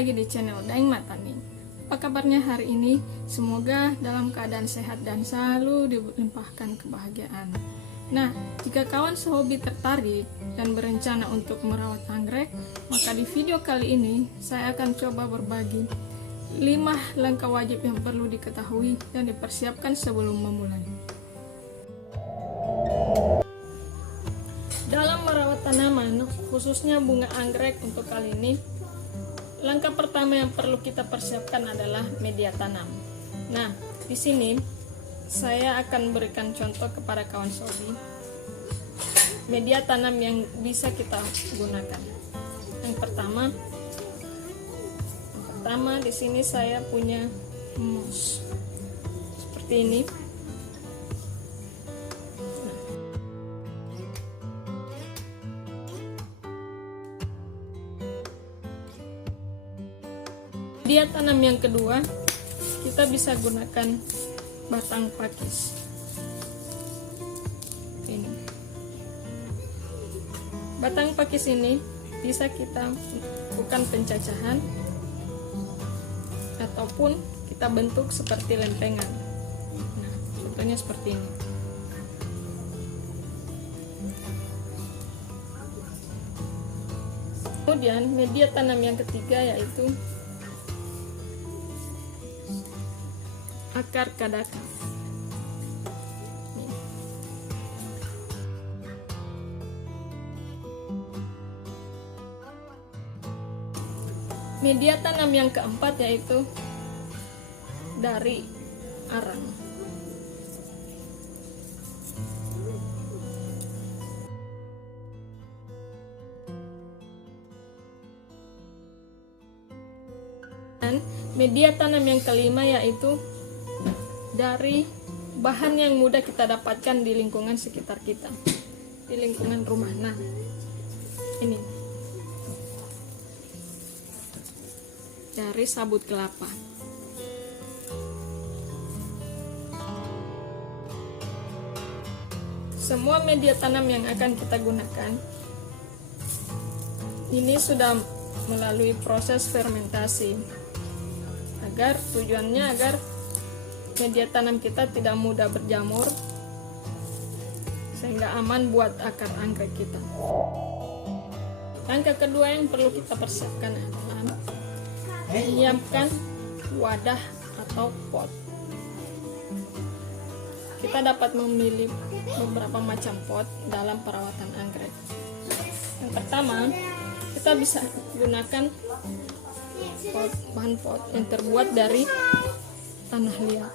lagi di channel Daeng Matani. Apa kabarnya hari ini? Semoga dalam keadaan sehat dan selalu dilimpahkan kebahagiaan. Nah, jika kawan sehobi tertarik dan berencana untuk merawat anggrek, maka di video kali ini saya akan coba berbagi 5 langkah wajib yang perlu diketahui dan dipersiapkan sebelum memulai. Dalam merawat tanaman, khususnya bunga anggrek untuk kali ini, langkah pertama yang perlu kita persiapkan adalah media tanam. Nah, di sini saya akan berikan contoh kepada kawan sobi media tanam yang bisa kita gunakan. Yang pertama di sini saya punya mus seperti ini. Media tanam yang kedua, kita bisa gunakan batang pakis. Ini. Batang pakis ini bisa kita lakukan pencacahan ataupun kita bentuk seperti lempengan. Nah, contohnya seperti ini. Kemudian media tanam yang ketiga yaitu akar kadaka. Media tanam yang keempat yaitu dari arang. Dan media tanam yang kelima yaitu dari bahan yang mudah kita dapatkan di lingkungan sekitar kita, di lingkungan rumah. Nah, ini dari sabut kelapa. Semua media tanam yang akan kita gunakan ini sudah melalui proses fermentasi tujuannya agar media tanam kita tidak mudah berjamur sehingga aman buat akar anggrek kita. Langkah kedua yang perlu kita persiapkan adalah menyiapkan wadah atau pot. Kita dapat memilih beberapa macam pot dalam perawatan anggrek. Yang pertama, kita bisa gunakan bahan pot yang terbuat dari tanah liat.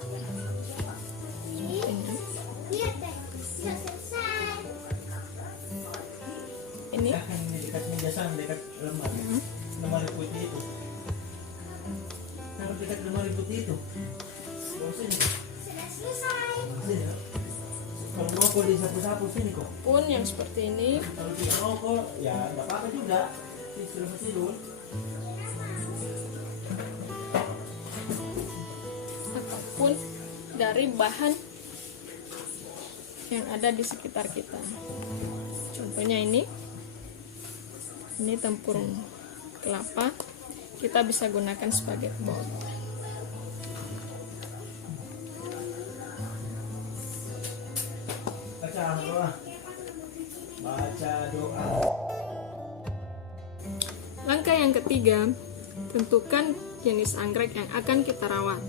Ini dekat lemari putih itu. Dekat lemari putih itu. Kalau rokok disapu-sapu sini kok. Pun yang seperti ini. Kalau tidak rokok ya nggak apa-apa juga. Sudah tidur. Ataupun dari bahan yang ada di sekitar kita. Contohnya ini tempurung kelapa, kita bisa gunakan sebagai pot. Baca doa. Langkah yang ketiga, tentukan jenis anggrek yang akan kita rawat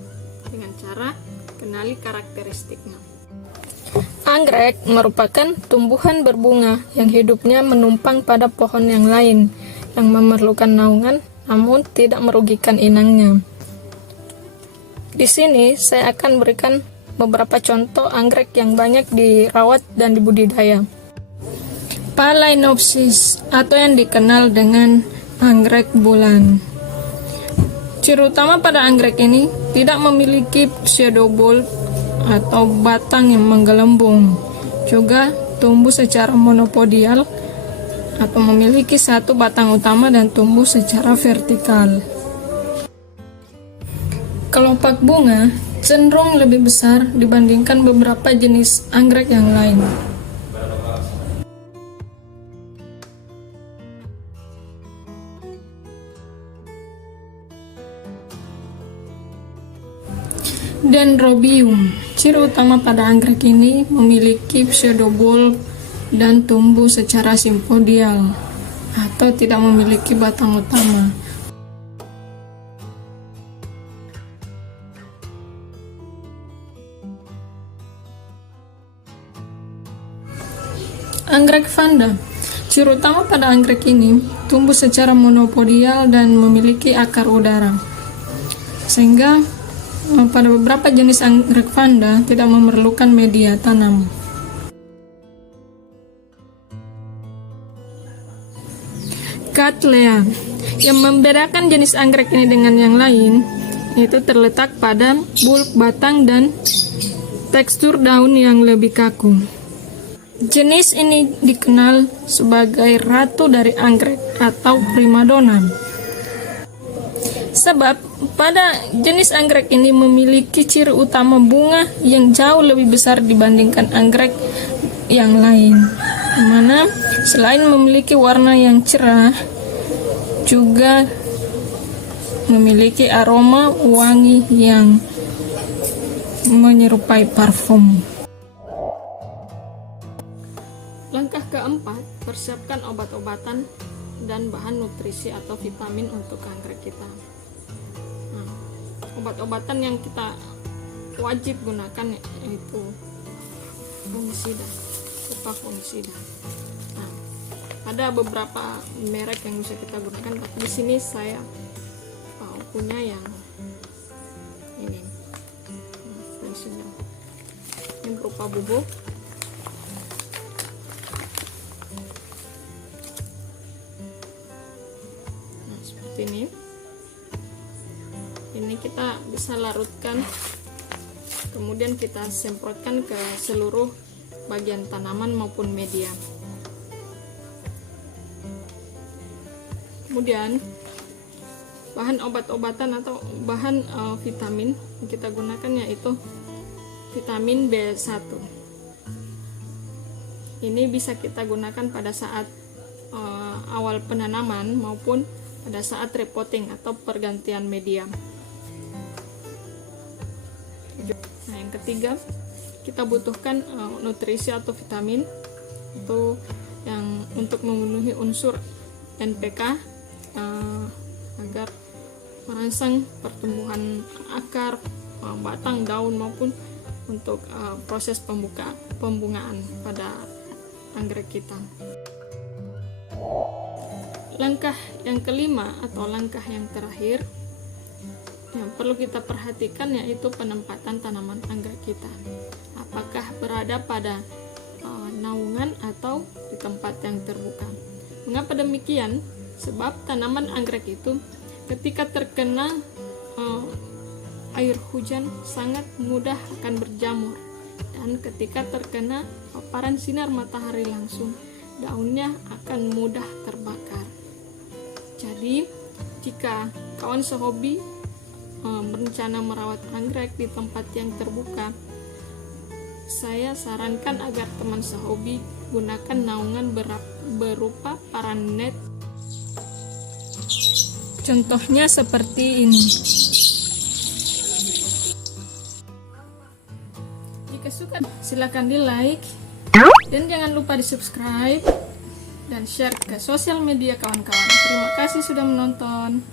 dengan cara kenali karakteristiknya. Anggrek merupakan tumbuhan berbunga yang hidupnya menumpang pada pohon yang lain yang memerlukan naungan namun tidak merugikan inangnya. Di sini saya akan berikan beberapa contoh anggrek yang banyak dirawat dan dibudidaya. Phalaenopsis atau yang dikenal dengan anggrek bulan. Ciri utama pada anggrek ini tidak memiliki pseudobulb atau batang yang menggelembung, juga tumbuh secara monopodial atau memiliki satu batang utama dan tumbuh secara vertikal. Kelopak bunga cenderung lebih besar dibandingkan beberapa jenis anggrek yang lain. Dendrobium. Ciri utama pada anggrek ini memiliki pseudobulb dan tumbuh secara simpodial atau tidak memiliki batang utama. Anggrek vanda. Ciri utama pada anggrek ini tumbuh secara monopodial dan memiliki akar udara. Sehingga pada beberapa jenis anggrek vanda tidak memerlukan media tanam. Cattleya. Yang membedakan jenis anggrek ini dengan yang lain itu terletak pada bulb batang dan tekstur daun yang lebih kaku. Jenis ini dikenal sebagai ratu dari anggrek atau primadona. Sebab pada jenis anggrek ini memiliki ciri utama bunga yang jauh lebih besar dibandingkan anggrek yang lain, dimana selain memiliki warna yang cerah, juga memiliki aroma wangi yang menyerupai parfum. Langkah keempat, persiapkan obat-obatan dan bahan nutrisi atau vitamin untuk anggrek kita. Nah, obat-obatan yang kita wajib gunakan yaitu fungisida, fungisida. Nah, ada beberapa merek yang bisa kita gunakan, tapi di sini saya punya yang ini. Ini berupa bubuk. Ini kita bisa larutkan, kemudian kita semprotkan ke seluruh bagian tanaman maupun media. Kemudian bahan obat-obatan atau bahan vitamin yang kita gunakan yaitu vitamin B1. Ini bisa kita gunakan pada saat awal penanaman maupun pada saat repotting atau pergantian media. Nah, yang ketiga, kita butuhkan nutrisi atau vitamin itu yang untuk memenuhi unsur NPK agar merangsang pertumbuhan akar, batang, daun maupun untuk proses pembungaan pada anggrek kita. Langkah yang kelima atau langkah yang terakhir yang perlu kita perhatikan yaitu penempatan tanaman anggrek kita. Apakah berada pada naungan atau di tempat yang terbuka. Mengapa demikian? Sebab tanaman anggrek itu ketika terkena air hujan sangat mudah akan berjamur, dan ketika terkena paparan sinar matahari langsung daunnya akan mudah terbakar. Jadi jika kawan sehobi berencana merawat anggrek di tempat yang terbuka, saya sarankan agar teman sehobi gunakan naungan berupa paran net. Contohnya seperti ini. Jika suka, silakan di like dan jangan lupa di subscribe dan share ke sosial media kawan-kawan. Terima kasih sudah menonton.